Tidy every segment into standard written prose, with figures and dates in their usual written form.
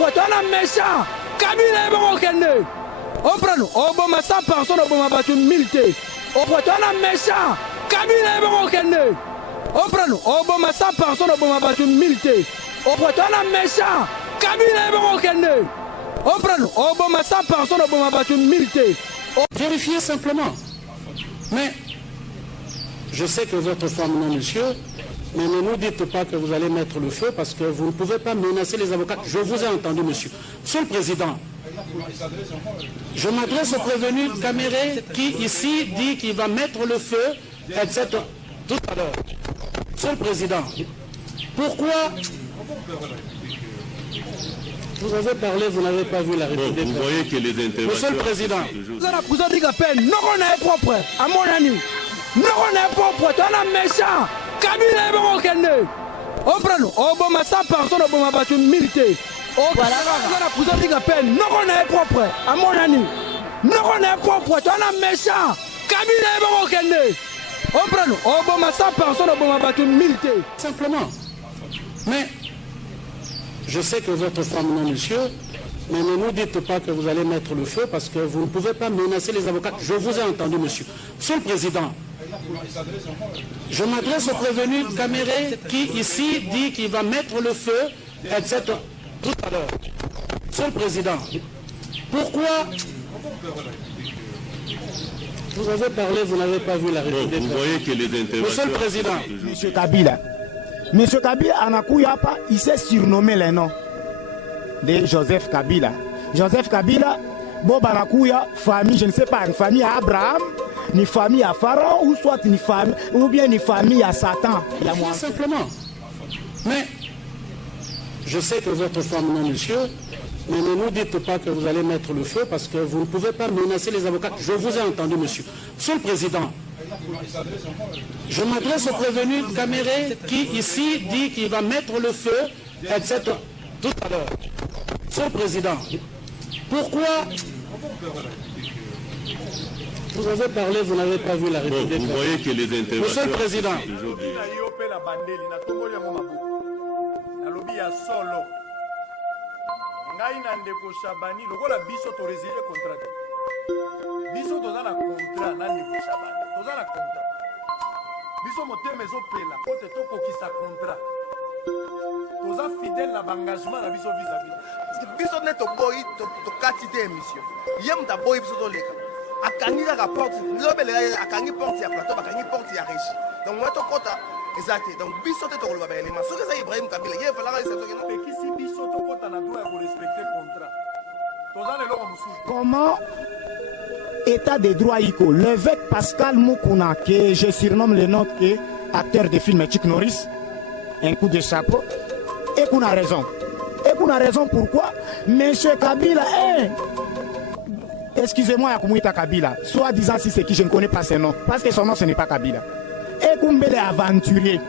poitou na méchant. Kabila est bon kende. On prend au bon ma 100 personnes au bon ma battu milité. Au poitou na méchant. Kabila est bon kende. On prend au bon ma 100 personnes au bon ma battu milité. Au poitou na méchant. Kabila est bon kende. On prend au bon ma 100 personnes au bon ma battu milité. Vérifiez simplement. Mais je sais que votre femme non, monsieur, mais ne nous dites pas que vous allez mettre le feu parce que vous ne pouvez pas menacer les avocats. Je vous ai entendu, monsieur. Monsieur le Président, je m'adresse au prévenu Caméré qui ici dit qu'il va mettre le feu, etc. Tout à l'heure. Monsieur le Président, pourquoi vous avez parlé, vous n'avez pas vu la République? Vous voyez que les interventions... Monsieur le Président, vous avez vous avez dit que peine, non on est propre, à mon ami. Non on est propre, tu es méchant. Kabila est bon kende. On prend au bon ma 100 personnes au bon ma battu milité. Voilà, vous avez dit que peine, non on est propre, à mon ami. Non on est propre, tu es méchant. Kabila est bon kende. On prend au bon ma 100 personnes au bon ma battu milité. Simplement. Mais je sais que votre femme non, monsieur, mais ne nous dites pas que vous allez mettre le feu parce que vous ne pouvez pas menacer les avocats. Je vous ai entendu, monsieur. Monsieur le Président, je m'adresse au prévenu Caméré qui ici dit qu'il va mettre le feu, etc. Tout à l'heure. Monsieur le Président, pourquoi vous avez parlé, vous n'avez pas vu la République? Vous voyez que les interventions... Monsieur le Président, Monsieur Kabila. Monsieur Kabila, Anakuyapa, il s'est surnommé le nom de Joseph Kabila. Joseph Kabila, Bob Anakuya, famille, je ne sais pas, une famille à Abraham, ni famille à Pharaon, ou soit une famille, ou bien une famille à Satan. Simplement. Mais je sais que votre femme non, monsieur, mais ne nous dites pas que vous allez mettre le feu parce que vous ne pouvez pas menacer les avocats. Je vous ai entendu, monsieur. Monsieur le Président, je m'adresse au prévenu Caméré qui ici dit qu'il va mettre le feu, etc. Tout à l'heure. Monsieur le Président, pourquoi vous avez parlé, vous n'avez pas vu la République? Vous voyez que les interventions... Monsieur le Président, biso motema ezopela po te tokokisa contrat toza fidèle na bangagement na biso vis-à-vis biso ne toboyi tokati te émission ye moto aboyi biso toleka akangi kaka porte lobelela akangi porte ya plateau bakangi porte ya régie donc moi tokota eza te donc biso te tokoloba baelema soki eza Ibrahim Kabila ye efalaka esazokena pekisi biso tokota na droit ya korespecte contrat toza na eloko mosusu. Comment État de droit ICO, l'évêque Pascal Moukouna, que je surnomme le nom que acteur de film Chuck Norris, un coup de chapeau, et qu'on a raison. Et qu'on a raison pourquoi Monsieur Kabila est... Excusez-moi, Yakumouita Kabila, soit disant si c'est qui, je ne connais pas son nom, parce que son nom ce n'est pas Kabila. Et qu'on est aventurier.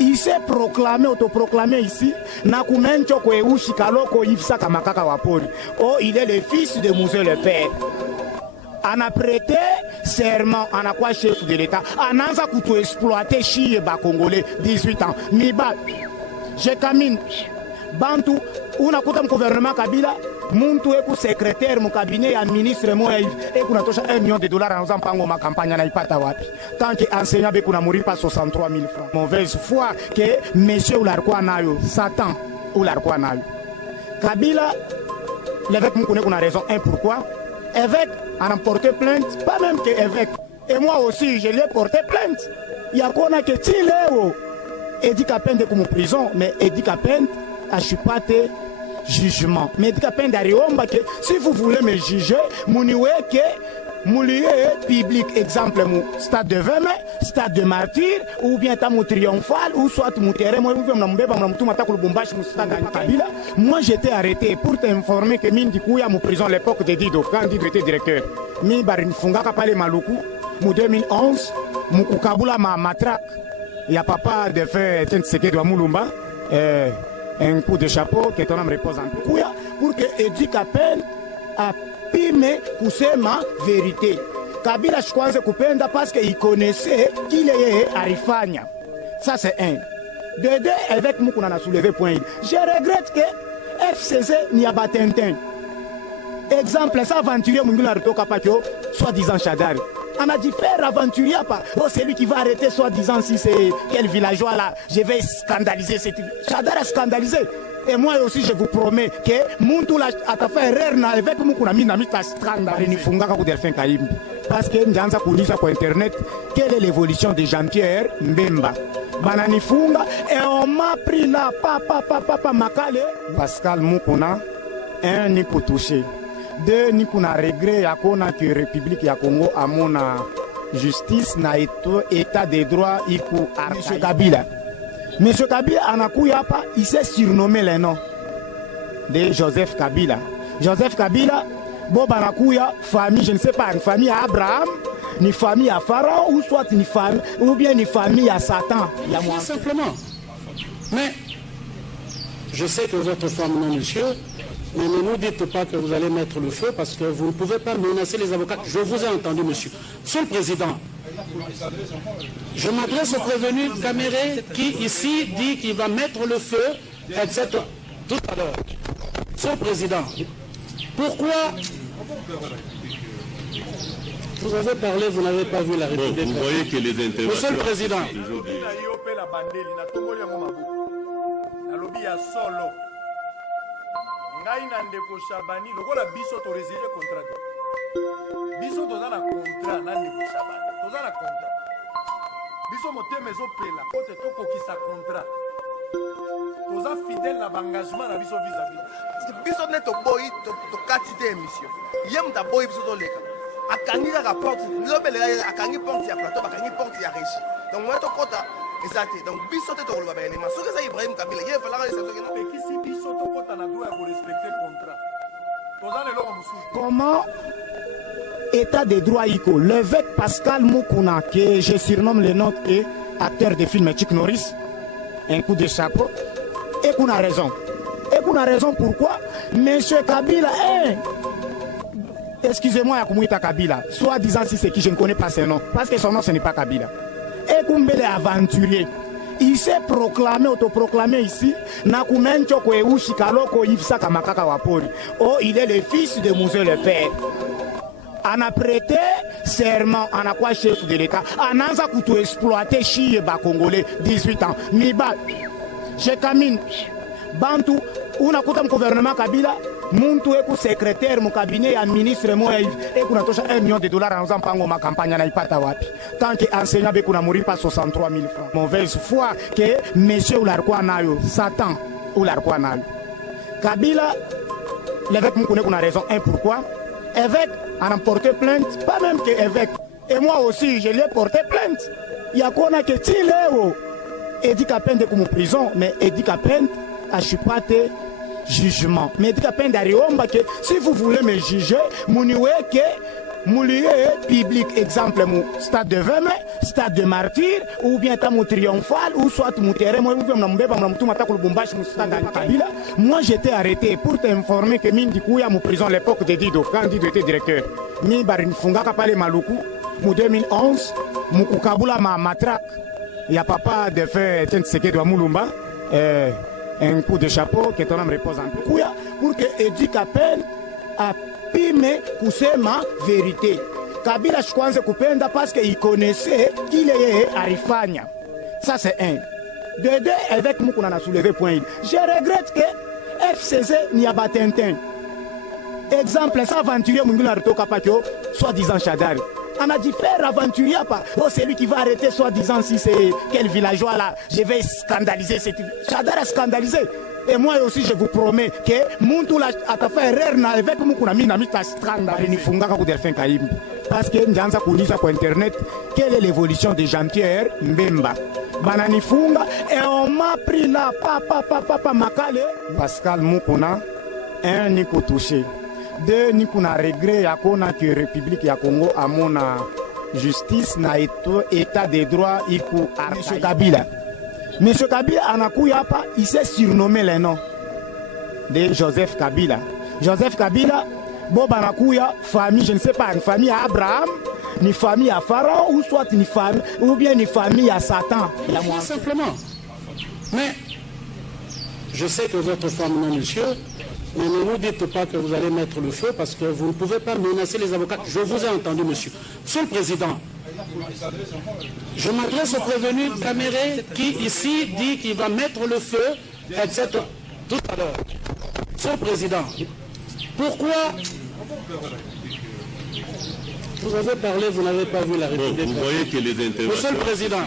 Il s'est proclamé, autoproclamé ici, Nakumencho Kweushi Kaloko Ifsa Kamakaka Wapori. Oh, il est le fils de Mouzé le Père. On a prêté serment, on a quoi chef de l'État, on a tout exploité Chie ba Congolais, 18 ans. Miba, je camine, Bantu, on a coupé le gouvernement Kabila, Muntu est secrétaire, mon cabinet, un ministre, moi, et qu'on a touché $1 million en faisant pango ma campagne à Ipata Wapi. Tant qu'enseignant, on a mouru pas 63 000 francs. Mauvaise foi que monsieur Oularkwa Nayo, Satan Oularkwa Nayo. Kabila, l'évêque Moukoune, qu'on a raison. Un, pourquoi? Évêque en a porté plainte, pas même que évêque. Et moi aussi, je lui ai porté plainte. Il y a qu'on a que Tiléo. Edi Kapende comme prison, mais Edi Kapende a chupate jugement. Mais Edi Kapende a riomba que si vous voulez me juger, mouniwe que moulié public, exemple, mon stade de 20 mai, stade de martyr, ou bien ta triomphal, ou soit mon terrain, moi, moi j'étais arrêté pour t'informer que Mindi Kouya, mon prison à l'époque de Dido, quand Dido était directeur. Mi Barin Funga Kapale Maluku, mon 2011, mon Koukabula ma matraque. Il y a papa de faire Tenseke Moulumba, un coup de chapeau, que ton âme repose en Kouya, pour que Edi Kapende a pime kusema vérité. Kabila chikwanze kupenda parce qu'il connaissait qu'il est Arifanya. Ça c'est un. De deux, avec Moukouna a soulevé point. Je regrette que FCC ni ya Batintin. Exemple, ça aventurier Mungula Retoka Pakio, soi-disant Chadari. On a dit faire aventurier pas. Oh, c'est lui qui va arrêter soi-disant si c'est quel villageois là. Je vais scandaliser cette. Chadari a scandalisé. Et moi aussi, je vous promets que Muntu la a fait erreur avec Mukuna Minami ta scandale ni funga ka Delphin Kaimbi. Parce que njanza kuuliza kwa internet quelle est l'évolution de Jean-Pierre Mbemba. Banani funga et on m'a pris là papa makale. Pascal Mukuna un ni pour toucher. Deux ni kuna regret ya kona que République ya Congo amona justice na état de droit iku Monsieur Kabila. Monsieur Kabila anakuya hapa, il s'est surnommé le nom de Joseph Kabila. Joseph Kabila, bon banakuya famille, je ne sais pas, une famille à Abraham, ni famille à Pharaon, ou soit une famille, ou bien une famille à Satan. Il y a moi. Simplement. Mais je sais que votre femme non, monsieur, mais ne nous dites pas que vous allez mettre le feu parce que vous ne pouvez pas menacer les avocats. Je vous ai entendu, monsieur. Monsieur le Président, je m'adresse au prévenu Caméré qui ici dit qu'il va mettre le feu, etc. Tout à l'heure. Monsieur le Président, pourquoi vous avez parlé, vous n'avez pas vu la République? Vous voyez que les interventions... Monsieur le Président. ngai na ndeko Shabani lokola biso to résilier contrat biso toza na contrat na ndeko Shabani toza na contrat biso motema ezopela kote tokokisa contrat toza fidèle na engagement na biso vis-à-vis biso ne toboyi tokati te émission ye muta boyi biso toleka akangi kaka porte lobele akangi porte ya plateau bakangi porte ya régie donc moi tokota exact donc biso te tokoloba ba élément soki eza Ibrahim Kabila ye falaka esa soki non ekisi biso tokota na droit ya korespecter contrat toza lelo mosusu. Comment état de droit iko l'évêque Pascal Mukuna que je surnomme le nom et acteur de film Chuck Norris un coup de chapeau et qu'on a raison pourquoi monsieur Kabila excusez-moi Yakumwita Kabila soit disant si c'est qui je ne connais pas son nom parce que son nom ce n'est pas Kabila. Et Kumbele aventurier, il s'est proclamé, autoproclamé ici, Nakumencho Kweushi Kaloko Yvsa Kamakaka Wapori. Oh, il est le fils de Mouzé le Père. On a prêté serment, on a quoi chef de l'État, on a tout exploité Chie Congolais, 18 ans. Miba, chez Kamine, Bantu, on a coupé le gouvernement Kabila. Muntu eku secrétaire mu cabinet ya ministre moya hivi eku natosha $1 million en mpango ma campagne na ipata wapi tant que enseignant beku na muripa 63 000 francs. Mauvaise foi que monsieur ularikuwa nayo Satan ularikuwa nayo Kabila l'évêque mukune kuna raison pourquoi évêque a porté plainte pas même que évêque et moi aussi je l'ai porté plainte ya kona que tileo Edi Kapende comme prison mais Edi Kapende a chupate jugement. Mais que si vous voulez me juger, mouniwe que moulié public exemple mon stade de 20 mai, stade de martyr ou bien ta triomphal ou soit mon terrain moi ou bien na mbeba na mutuma ta ko Lubumbashi mu stade de Kabila. Moi j'étais arrêté pour t'informer que Mindi Kouya mon prison l'époque de Dido quand Dido était directeur. Mi barin funga ka pale maluku mu 2011 mu kukabula ma matraque. Ya papa de fait Tshisekedi wa Mulumba un coup de chapeau que ton âme repose en paix. Pour que Edi Kapende a pime pousser ma vérité. Kabila Chkwanze Kupenda parce qu'il connaissait qu'il est Arifanya. Ça c'est un. De deux, avec moi qu'on a soulevé point. Je regrette que FCC n'y a pas Tintin. Exemple, ça aventurier Mungula Retoka Pakio, soi-disant Chadari. On a dit faire aventurier pas. Oh, c'est lui qui va arrêter soi-disant si c'est quel villageois là. Je vais scandaliser cette. Chadari a scandalisé. Et moi aussi, je vous promets que Muntu la a fait erreur avec Mukuna Minami ta scandale ni funga ka Delphin Kaimbi. Parce que njanza kuuliza kwa internet quelle est l'évolution de Jean-Pierre Mbemba. Banani funga et on m'a pris là papa makale. Pascal Mukuna un ni ko touché. Deux ni kuna regret ya kona que République ya Congo amona justice na état de droit iku Monsieur Kabila. Monsieur Kabila anakuya hapa, il s'est surnommé le nom de Joseph Kabila. Joseph Kabila, bon banakuya famille, je ne sais pas, une famille à Abraham, ni famille à Pharaon ou soit une famille ou bien une famille à Satan. Simplement. Mais je sais que votre femme, non, monsieur, mais ne nous dites pas que vous allez mettre le feu parce que vous ne pouvez pas menacer les avocats. Je vous ai entendu, monsieur. Monsieur le Président, je m'adresse au prévenu Caméré qui, ici, dit qu'il va mettre le feu, etc. Tout à l'heure. Monsieur le Président, pourquoi vous avez parlé, vous n'avez pas vu la République. Vous voyez que les interventions... Monsieur le Président,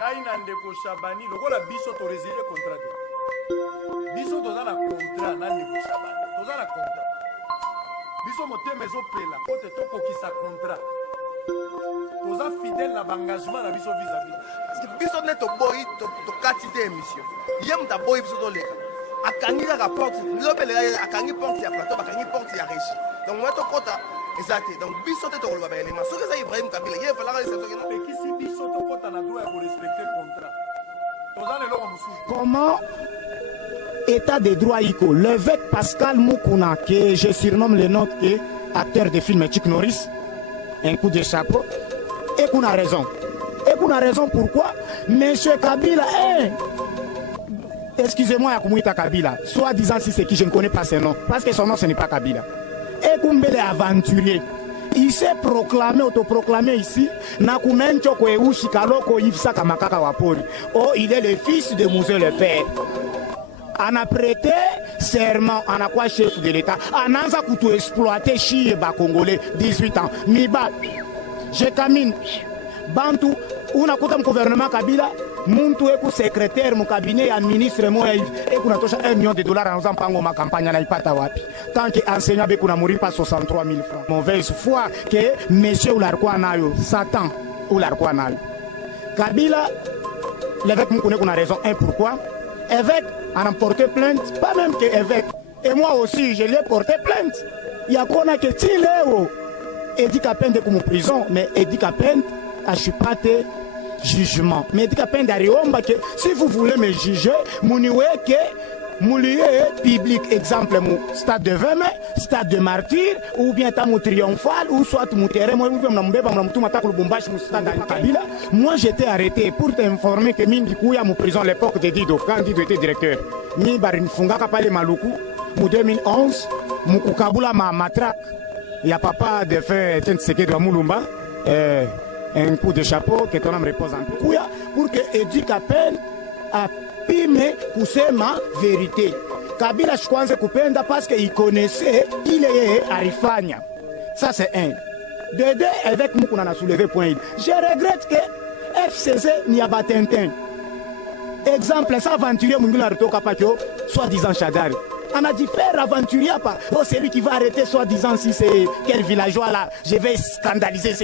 ngai na ndeko Shabani lokola biso to résider contrat biso toza na contrat na ndeko Shabani toza na contrat biso motema ezopela po te tokokisa contrat toza fidèle na engagement na biso vis-à-vis biso ne toboyi tokati te émission ye moto aboyi biso toleka akangi kaka porte lobelela akangi porte ya plateau bakangi porte ya régie donc moi tokota exact donc biso te tokoloba baelema soki eza Ibrahim Kabila ye falaka ekisi biso tokota na droit ya korespecte contrat toza na eloko mosusu. Comment état de droit iko l'évêque Pascal Mukuna, que je surnomme le nom que acteur de film Chuck Norris, un coup de chapeau, et qu'on a raison. Et qu'on a raison pourquoi monsieur Kabila excusez-moi Yakumwita Kabila, soi-disant si c'est qui je ne connais pas son nom, parce que son nom ce n'est pas Kabila. Et Kumbele aventurier. Il s'est proclamé, autoproclamé ici, Nakumencho Kweushi Kaloko Yvsa Kamakaka Wapori. Oh, il est le fils de Mouzé le Père. On a prêté serment, on a quoi chef de l'État. On a tout exploité Chie Congolais, 18 ans. Miba, je camine. Bantu, on a coupé le gouvernement Kabila. Muntu eku secrétaire mu cabinet ya ministre moya hivi eku natosha $1 million en mpango ma campagne na ipata wapi tant que enseignant beku na mourir pas 63 000 francs. Mauvaise foi que monsieur Oularkwa nayo Satan Oularkwa nayo Kabila l'évêque Mukune qu'on a raison. Pourquoi évêque en a porté plainte, pas même que évêque, et moi aussi je l'ai porté plainte. Il y a qu'on a que Tileo Edi Kapende comme prison, mais Edi Kapende a chupate jugement. Mais Edi Kapende a que si vous voulez me juger, mouniwe que moulier public, exemple mon stade de 20 mai, stade de martyr, ou bien ta triomphal, ou soit mon terrain, moi moi j'étais arrêté pour t'informer que Mingi Kouya mon prison à l'époque de Dido, quand Dido était directeur. Ni Barin Funga Kapale Maluku, mon 2011, mon Kukabula ma matraque. Il y a papa de faire Tseke de Moulumba, un coup de chapeau que ton âme repose en Kouya, pour que Edi Kapende a mais pousser ma vérité. Kabila Chkwanze Kupenda parce qu'il connaissait, il est Arifania. Ça c'est un. De deux, avec nous qu'on a soulevé point. Je regrette que FCC n'y a pas Tintin. Exemple, ça aventurier Mungula Reto Kapakyo, soi-disant Chadari. On a dit faire aventurier pas. Oh, c'est lui qui va arrêter soi-disant si c'est quel villageois là. Je vais scandaliser.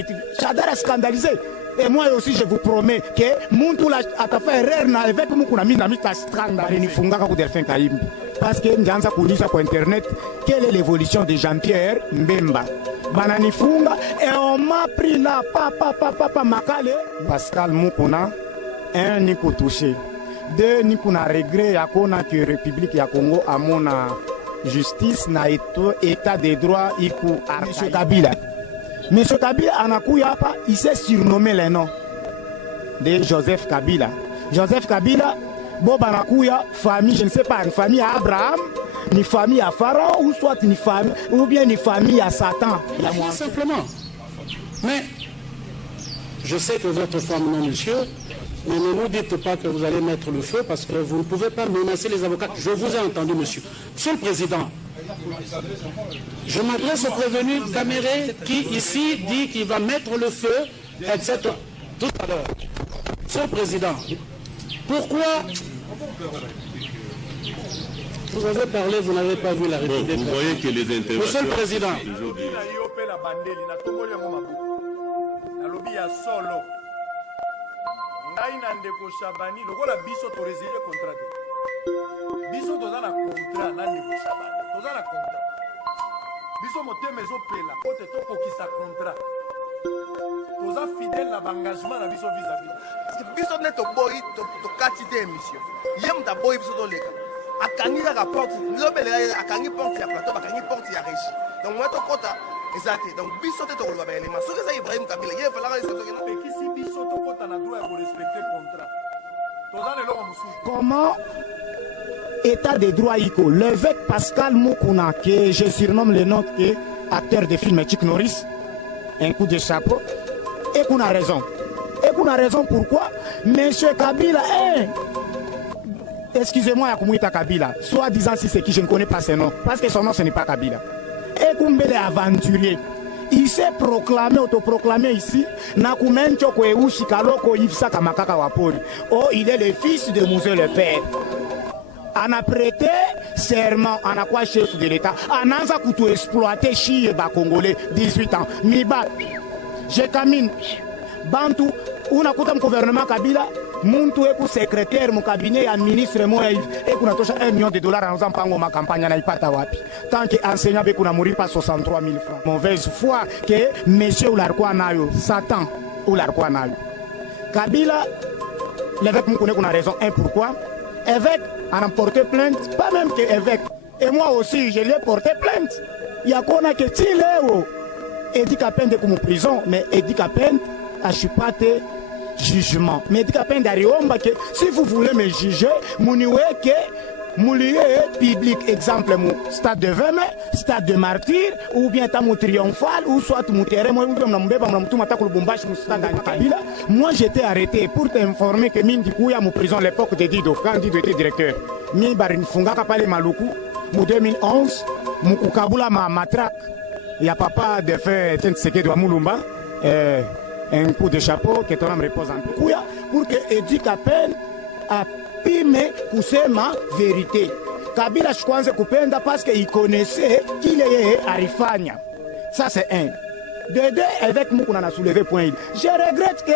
Chadari a scandalisé. Et moi aussi, je vous promets que Mountula a fait erreur avec Moukouna Minamita scandale ni Fungaka Delphin Kaïmbi. Parce que Njanza Koulisa pour Internet, quelle est l'évolution de Jean-Pierre Mbemba. Banani Funga, et on m'a pris là, papa, Makale. Pascal Moukouna, un Nico touché. Deux Nico na regret, Yakona que République ya Congo a mon justice na état de droit, Iku Monsieur Kabila. Monsieur Kabila Anakouyapa, il s'est surnommé les noms de Joseph Kabila. Joseph Kabila, Bob Anakouya, famille, je ne sais pas, une famille à Abraham, ni famille à Pharaon, ou soit une famille, ou bien une famille à Satan. Tout simplement. Mais je sais que votre femme, non, monsieur, mais ne nous dites pas que vous allez mettre le feu parce que vous ne pouvez pas menacer les avocats. Je vous ai entendu, monsieur. Monsieur le Président, je m'adresse au prévenu Caméré qui ici dit qu'il va mettre le feu, etc. Tout à l'heure. Monsieur le Président, pourquoi vous avez parlé, vous n'avez pas vu la République. Vous voyez que les interventions... Monsieur le Président. Biso toza na contrat na ndeko Shabani toza na contrat biso motema ezopela po te tokokisa contrat toza fidèle na engagement na biso vis-à-vis biso ne toboyi tokati te émission ye moto aboyi biso toleka akangi kaka porte lobelela akangi porte ya plateau bakangi porte ya régie donc moi tokota Exact. Donc biso te tokoloba ba elema. Soki eza Ibrahim Kabila, ye falaka esa soki na. Ekisi biso tokota na droit ya korespecter contrat. Toza lelo mosusu. Comment état de droit iko l'évêque Pascal Mukuna, que je surnomme le nom que acteur de film Chuck Norris, un coup de chapeau, et qu'on a raison. Et qu'on a raison pourquoi Monsieur Kabila excusez-moi Yakumwita Kabila, soit disant si c'est qui je ne connais pas son nom, parce que son nom ce n'est pas Kabila. Et Kumbele aventurier. Il s'est proclamé, autoproclamé ici, Nakumencho Kweushi Kaloko Yvsa Kamakaka Wapori. Oh, il est le fils de Mouzé le Père. On a prêté serment, on a quoi chef de l'État. On a tout exploité Chi et Congolais, 18 ans. Miba, je camine. Bantu, on a coupé le gouvernement Kabila. Muntu eku secrétaire mon cabinet ya ministre moya hivi eku natosha $1 million en mpango ma campagne na ipata wapi tant que enseignant beku na mourir pas 63 000 francs. Mauvaise foi que monsieur Oularkwa nayo Satan Oularkwa nayo Kabila l'évêque mukune kuna raison. Pourquoi évêque a porté plainte, pas même que évêque, et moi aussi je lui ai porté plainte. Il y a qu'on a que Tileo Edi Kapende comme prison, mais Edi Kapende a chupate jugement. Mais Edi Kapende d'Ariomba que si vous voulez me juger, mouniwe que moulier public, exemple mon stade de 20 mai, stade de martyr, ou bien ta mon triomphal, ou soit mon terrain, moi moi j'étais arrêté pour t'informer que Mindi Kouya mon prison à l'époque de Dido, quand Dido était directeur. Mi barin funga kapale maluku, mon 2011, mon kukabula ma matraque. Il y a papa de fait Tseke de Moulumba, un coup de chapeau que ton âme repose en peu. Pour que Edi Kapende a pime pousser ma vérité. Kabila Chkwanze Kupenda parce qu'il connaissait qu'il est Arifania. Ça c'est un. De deux, avec moi qu'on a soulevé point. Je regrette que...